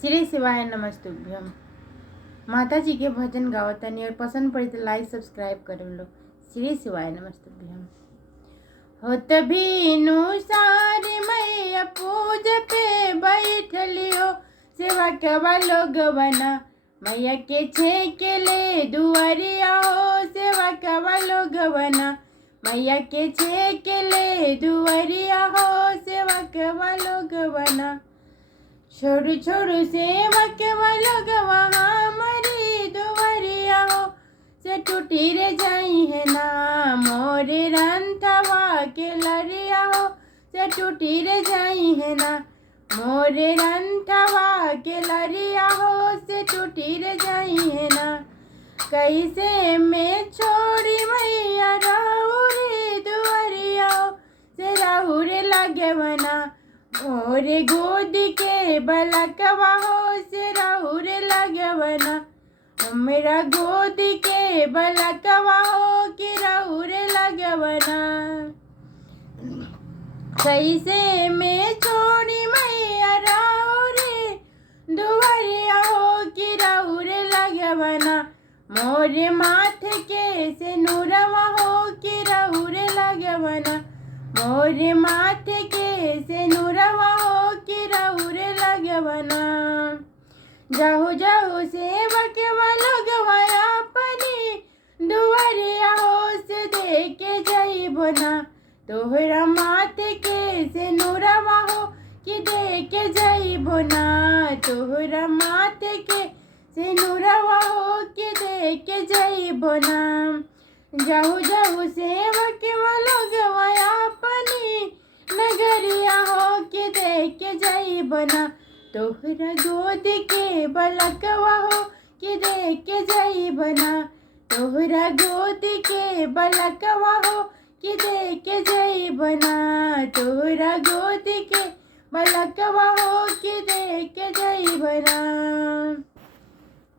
श्री शिवाय नमस्तुभ्यम। माता जी के भजन गावतनी और पसंद पड़ी तो लाइक सब्सक्राइब कर लो। श्री शिवाय नमस्तुभ्यम। होत भीनु सारी मैया पूज पे बैठलियो, सेवा कवा लोग बना मैया के छेके ले दुआरिया हो। सेवा कवा लोग बना मैया के छेके ले दुआरिया हो। सेवा कवा लोग बना छोड़ू छोड़ू सेवक लोग वहाँ मरी दुवरिया हो। से टूटी रे जाई है ना मोरे रंथवा के लरिया हो। से टूटी रे जाई है ना मोरे रंथवा के लरिया हो। से टूटी रे जाई है ना कैसे में छोड़ी मैया राहुरे दुवरिया हो। से राहुरे लगे बना मोरे गोद के बलकवा हो। से राहुरे लगवना मेरा गोद के बलकवा हो कि राहुरे लगवना। कैसे में छोड़ी मैया राहुरे दुवरिया हो कि राहुरे लगवना मोरे माथे के से नूरवा हो कि राहुरे लगवना। मोरे माथे के से नूरवा हो कि राहुरे लगवना। जाहु जाहु सेवक लोग अपनी दुवरिया हो। से देके जाइबो ना तोहरा माथे के से नूरवा हो कि देके जाइबो ना। तोहरा माथे के से नूरवा हो कि देके जाइबो ना। जाहु जाहु सेवक लोग अपनी नगरिया हो कि देके जाइबो ना। तोहरा गोद के बलकवा हो कि देके जाइबो ना। तोहरा गोद के बलकवा हो कि देके जाइबो ना। तोहरा गोद के बलकवा हो कि देके जाइबो ना।